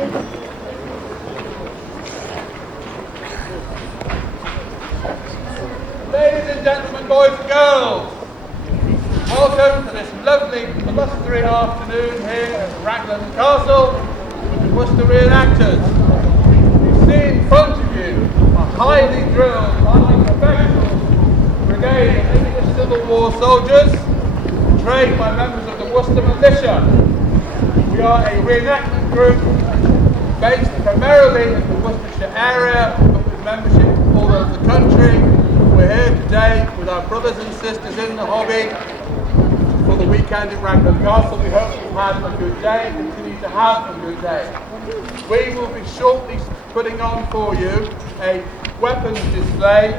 Ladies and gentlemen, boys and girls, welcome to this lovely, blustery afternoon here at Raglan Castle with the Worcester reenactors. You see in front of you a highly drilled, highly professional brigade of English Civil War soldiers trained by members of the Worcester militia. We are a reenactment group based primarily in the Worcestershire area, but with membership all over the country. We're here today with our brothers and sisters in the hobby for the weekend in Raglan Castle. We hope you've had a good day and continue to have a good day. We will be shortly putting on for you a weapons display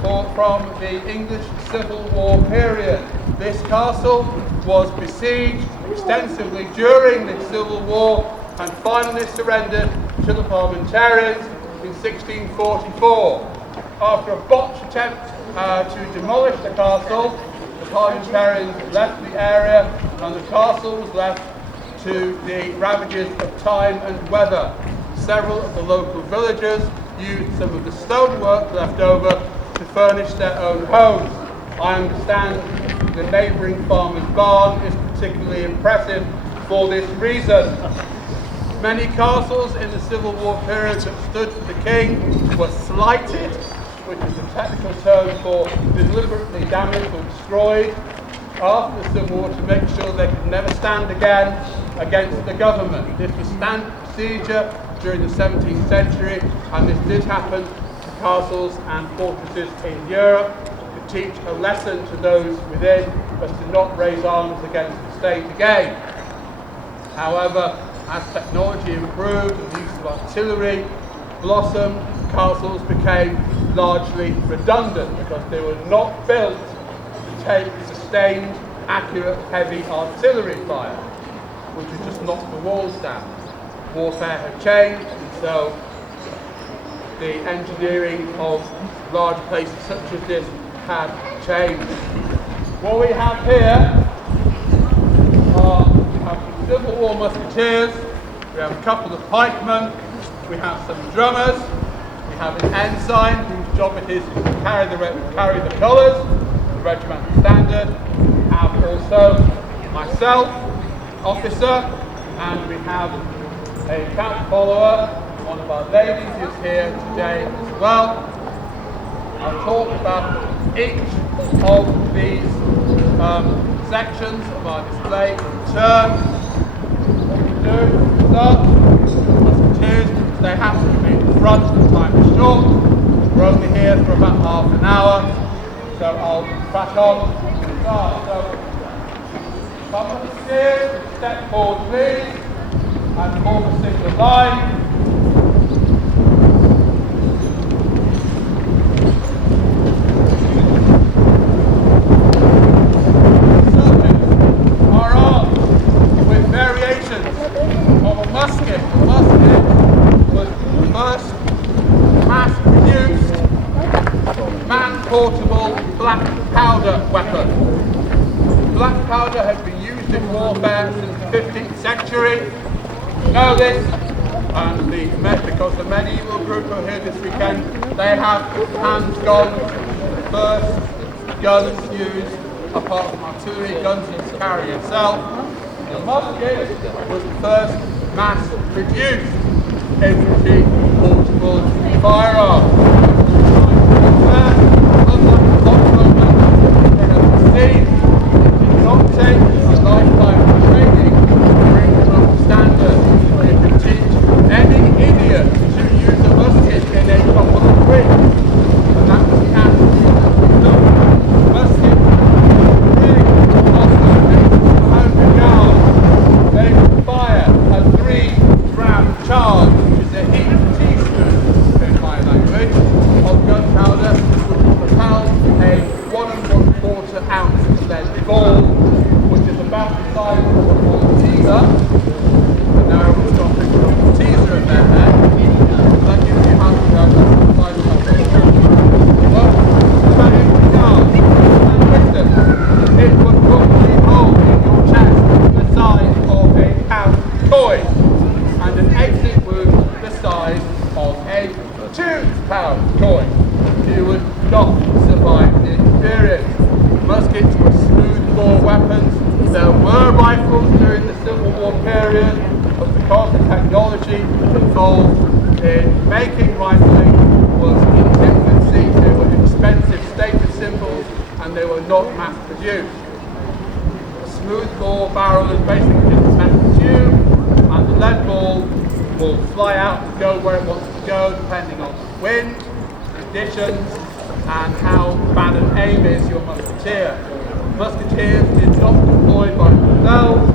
from the English Civil War period. This castle was besieged extensively during the Civil War and finally surrendered to the Parliamentarians in 1644. After a botched attempt to demolish the castle, the Parliamentarians left the area and the castle was left to the ravages of time and weather. Several of the local villagers used some of the stonework left over to furnish their own homes. I understand the neighbouring farmer's barn is particularly impressive for this reason. Many castles in the Civil War period that stood for the king were slighted, which is a technical term for deliberately damaged or destroyed after the Civil War to make sure they could never stand again against the government. This was standard procedure during the 17th century, and this did happen to castles and fortresses in Europe to teach a lesson to those within as to not raise arms against the state again. However, as technology improved and the use of artillery blossomed, castles became largely redundant because they were not built to take sustained, accurate, heavy artillery fire, which would just knock the walls down. Warfare had changed, and so the engineering of large places such as this had changed. What we have here are Civil War musketeers, we have a couple of pikemen, we have some drummers, we have an ensign whose job it is to carry the colours, the regimental standard. We have also myself, officer, and we have a camp follower, one of our ladies is here today as well. I'll talk about each of these sections of our display in turn. Musketeers, they have to be in front, the time is short. We're only here for about half an hour, so I'll crack on and start. So, musketeers, step forward please, and form a single line. Portable black powder weapon. Black powder has been used in warfare since the 15th century. You know this, and because the medieval group are here this weekend, they have hands-guns, the first guns used, apart from artillery, guns used to carry yourself. The musket was the first mass-produced infantry portable firearm. It did not take a lifetime of training to bring them up to standard. You can teach any idiot to use a musket in a couple of weeks, and that was the attitude that we took. Musket, rig, also 100 yards. They would fire a 3-round charge, which is a heat teaspoon in my language. and an exit wound the size of a £2 coin. You would not survive the experience. Muskets were smooth-bore weapons. There were rifles during the Civil War period, but because the technology involved in making rifling was in its infancy, they were expensive status symbols and they were not mass-produced. A smooth-bore barrel is basically just a metal tube, and the lead ball will fly out and go where it wants to go depending on the wind, conditions, and how bad an aim is your musketeer. Musketeers did not deploy by themselves.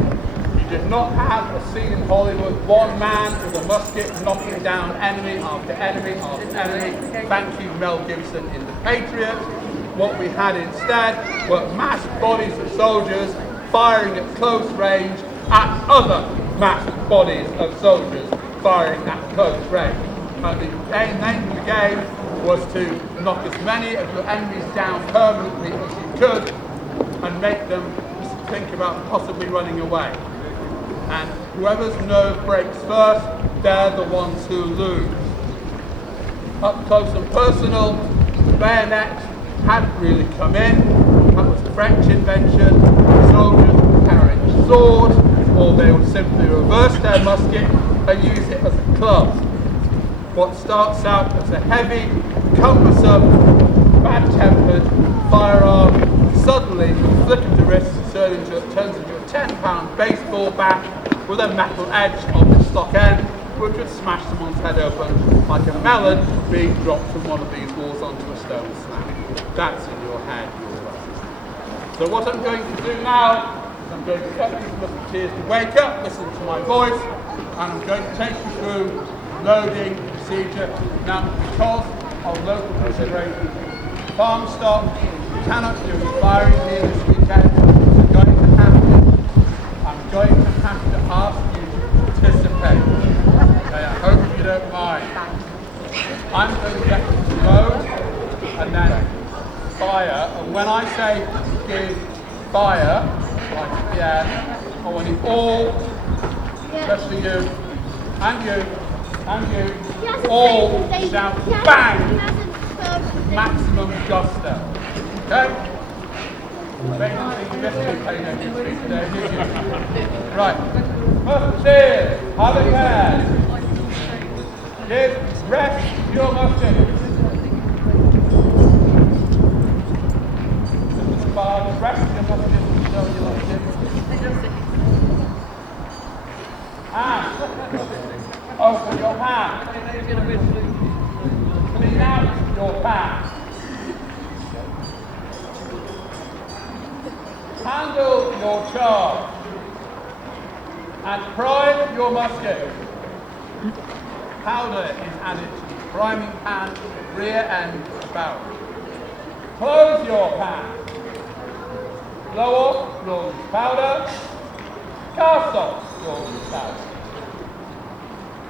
You did not have a scene in Hollywood, one man with a musket knocking down enemy after enemy after enemy. Thank you, Mel Gibson in The Patriot. What we had instead were massed bodies of soldiers firing at close range at other massed bodies of soldiers firing at close range. And the name of the game was to knock as many of your enemies down permanently as you could and make them think about possibly running away. And whoever's nerve breaks first, they're the ones who lose. Up close and personal, the bayonet hadn't really come in. That was a French invention. Soldiers would carry a sword, or they would simply reverse their musket and use it as a club. What starts out as a heavy, cumbersome, bad-tempered firearm suddenly, with a flick of the wrist, turns into a £10 baseball bat with a metal edge on the stock end, which would smash someone's head open like a melon being dropped from one of these walls onto a stone slab. That's in your head. So what I'm going to do now is I'm going to get these musketeers to wake up, listen to my voice, and I'm going to take you through loading procedure. Now, because of local considerations, farm stock, you cannot do firing here this weekend. I'm going to have to ask you to participate. Okay, I hope you don't mind. I'm going to get you to load and then fire. And when I say give fire, like at the end, I want you all, especially you, and you, all shout bang! Maximum gusto. Okay? Right. Musketeers, have it there. Give rest your musket. Rest your musket. Hand. Open your hand. Clean out your pants. Handle your charge and prime your musket. Powder is added to the priming pan at the rear end of the barrel. Close your pan. Blow off your loose powder. Cast off your loose powder.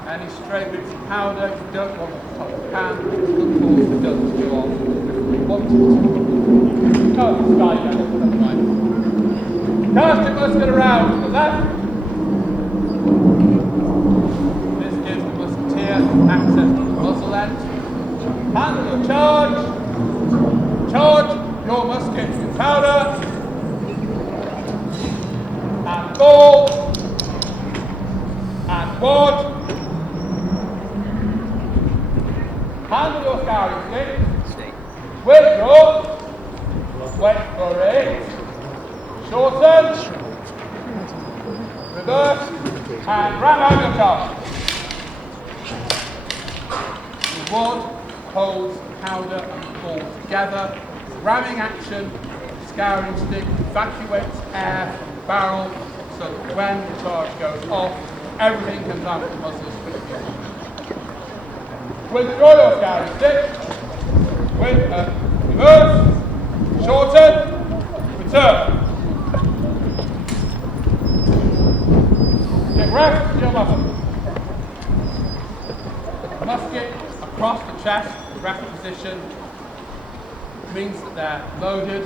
Any stray bits of powder you don't want to touch the pan, look for the dust to go off before you want it. Cast the sky down, that's right. Cast your musket around to the left. This gives the musketeer access to the muzzle end. Handle your charge. Charge your musket with powder. And ball. And wad. Handle your scouring stick. Withdraw. Wait for it. Shorten, reverse, and ram out your charge. The wad holds the powder and the ball together. Ramming action, the scouring stick evacuates air from the barrel so that when the charge goes off, everything comes out of the muzzle as quickly as possible. Withdraw your scouring stick. With a reverse, shorten, return. Rest your muscle. Musket across the chest, rest position, means that they're loaded.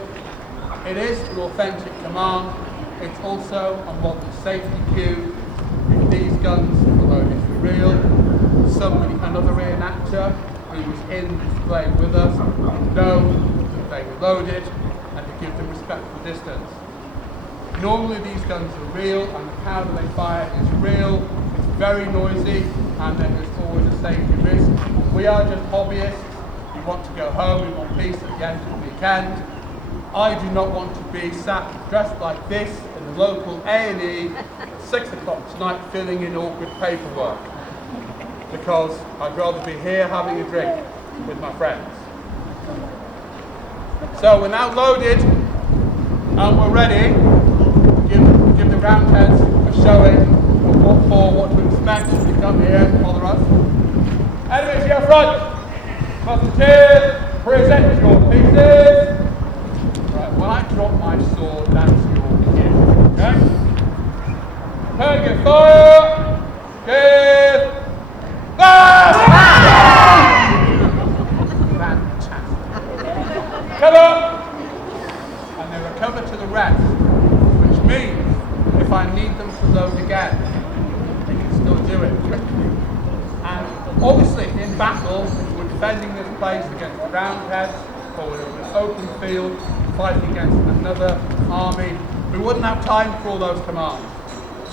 It is an authentic command. It's also a modern safety cue. These guns are loaded. another reenactor who was in the display with us know that they were loaded and to give them respectful distance. Normally these guns are real and the powder they fire is real, it's very noisy and then there's always a safety risk. We are just hobbyists, we want to go home, we want peace at the end of the weekend. I do not want to be sat dressed like this in the local A&E at 6 o'clock tonight filling in awkward paperwork, because I'd rather be here having a drink with my friends. So we're now loaded and we're ready. Give the Roundheads a showing of what to expect when you come here and follow us. Enemies to your front! Musketeers, present your pieces! Right, when I drop my sword, that's your begin. Okay? Prepare to give fire! Give! Fantastic. Cover! And they recover to the rest, which means if I need them to load again, they can still do it quickly. And obviously in battle, we're defending this place against the Roundheads, or we're in an open field fighting against another army. We wouldn't have time for all those commands.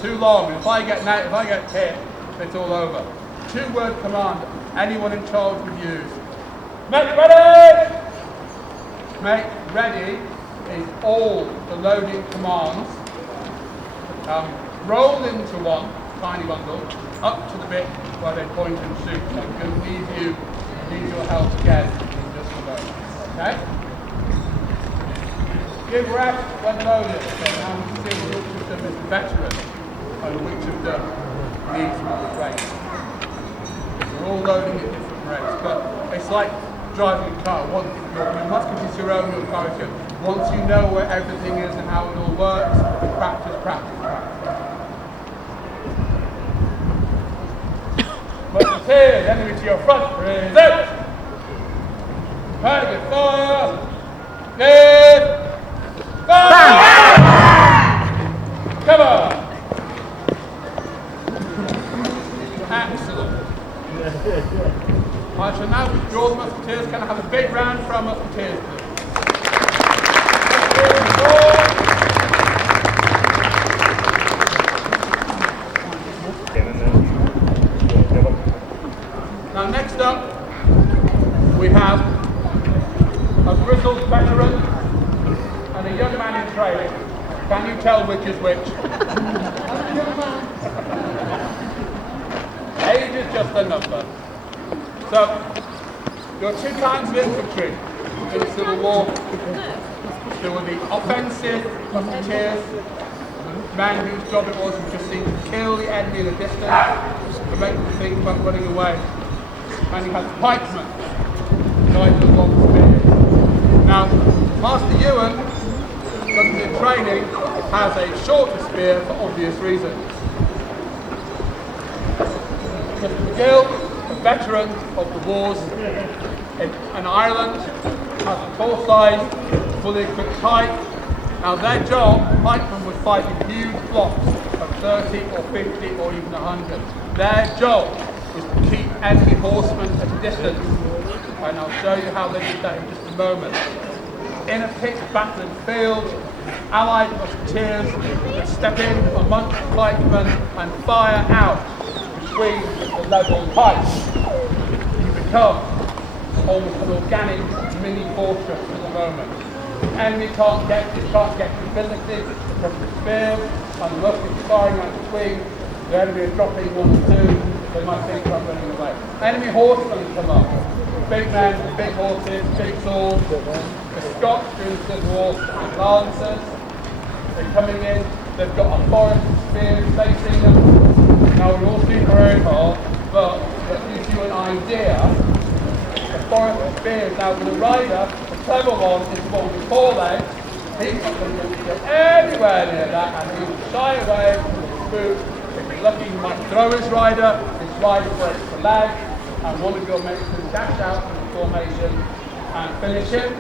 Too long. If I get hit, it's all over. 2-word command anyone in charge would use. Make ready! Make ready is all the loading commands. Roll into one tiny bundle up to the bit where they point and shoot. So I'm going to need your help again in just a moment. Okay? Give rest when loaded. Okay, now we see which of them is the veteran and which of them needs more training. We're all loading at different rates, but it's like driving a car. You must get your own authority. Once you know where everything is and how it all works, practice, practice, practice. Musketeers, enemy to your front, present! Prepare to give fire! Give! Fire! Cover! Excellent. I shall now withdraw the musketeers. Can I have a big round for our musketeers, please? Now next up, we have a grizzled veteran and a young man in training. Can you tell which is which? Age is just a number. So, there are 2 kinds of infantry in the Civil War. There were the offensive musketeers, men whose job it was to just seem to kill the enemy in a distance, to make them think about running away. And you had the pikemen, guys with long spears. Now, Master Ewan, because he's in training, has a shorter spear for obvious reasons. Mr. McGill, a veteran of the wars in Ireland, has a full-sized, fully equipped pike. Now their job, pikemen would fight in huge blocks of 30 or 50 or even 100. Their job was to keep enemy horsemen at a distance. And I'll show you how they did that in just a moment. In a pitched battling field, Allied musketeers would step in amongst the pikemen and fire out between the level pikes. You become almost an organic mini fortress at the moment. The enemy can't get visibility from the spears, and the muskets firing out between. The enemy is dropping 1 or 2. They might think I'm running away. Enemy horsemen come up. Big men, big horses, big swords. The Scots during the Civil War with lancers. They're coming in. They've got a forest of spears facing them. Now we're all super very hard, but that gives you an idea. The forest of spears. Now with a rider, the clever one is the one with 4 legs. He's not going to get anywhere near that, and he will shy away from the spook. If he's lucky, he might throw his rider. His rider breaks the leg, and one of your mates will dash out from the formation and finish him,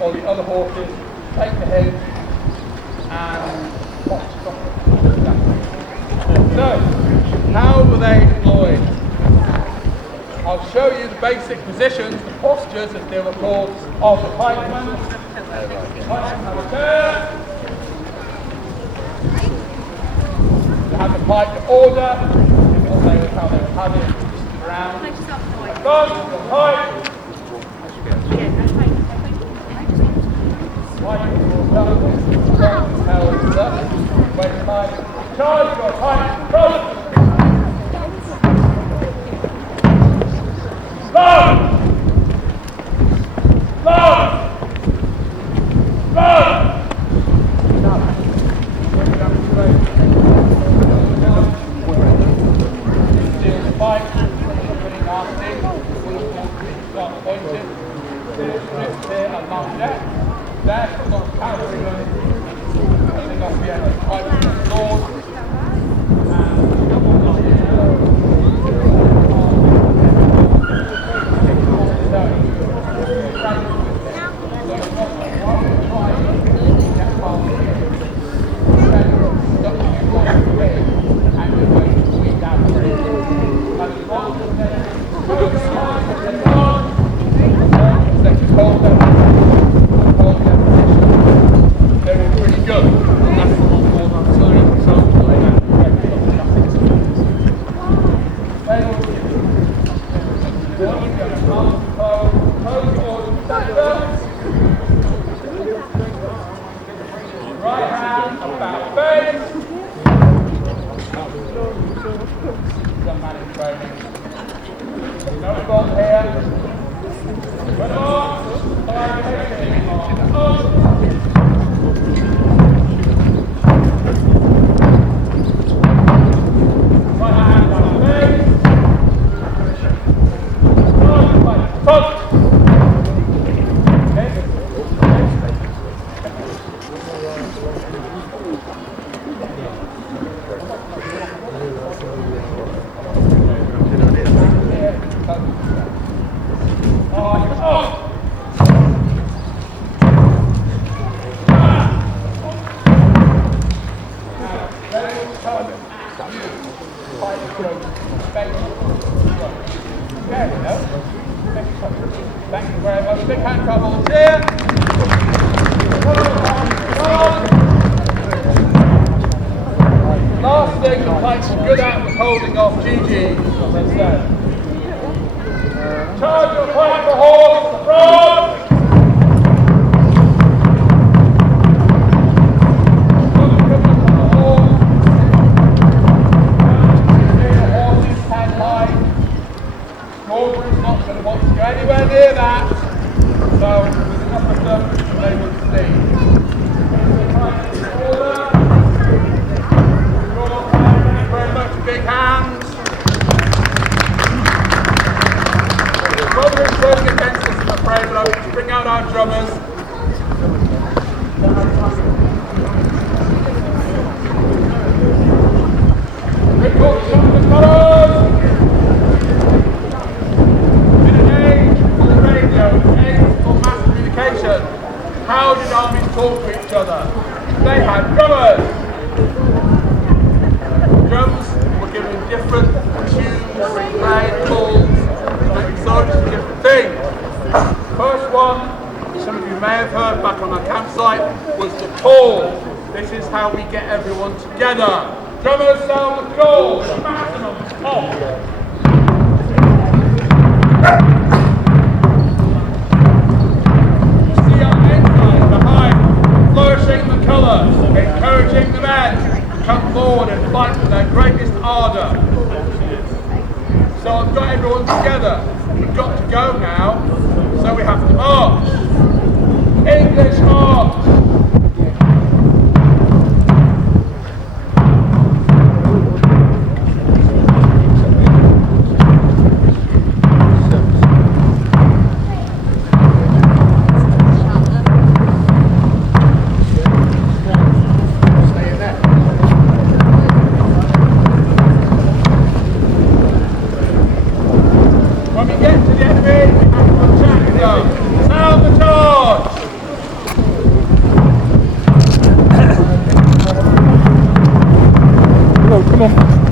or the other horses take the hit and stop it. So, how were they deployed? I'll show you the basic positions, the postures, as they were called, of the pikemen. Pikemen have a turn. They have the pike to order. How they would have it around. Gun, your pike. Charge your pike, front. Long! Long! Long! Steal the bike, pretty nasty. Start pointed. Steal strips here and mark that. There, we've got cavalrymen. Coming off the end of the pike with the sword. And double line here. Right hand about face. Some man in training. No ball here. Good on. Right hand about face. Top. Thank you very much. Big hand clap volunteer. Last thing the pikes were good at was holding off GG, as I said. Charge your pike for horse, front! Anywhere near that, so with enough of them, they would see. Thank you very much, big hands. Drummers working against us, I'm afraid, but I'll just bring out our drummers. Record some colors. How did armies talk to each other? They had drummers. Drums were given different tunes, played calls, different songs and different things. First one, some of you may have heard back on our campsite, was the call. This is how we get everyone together. Drummers sound the call, smash them on the top. Encouraging the men to come forward and fight with their greatest ardour. So I've got everyone together. We've got to go now, so we have to march. English march! Come on.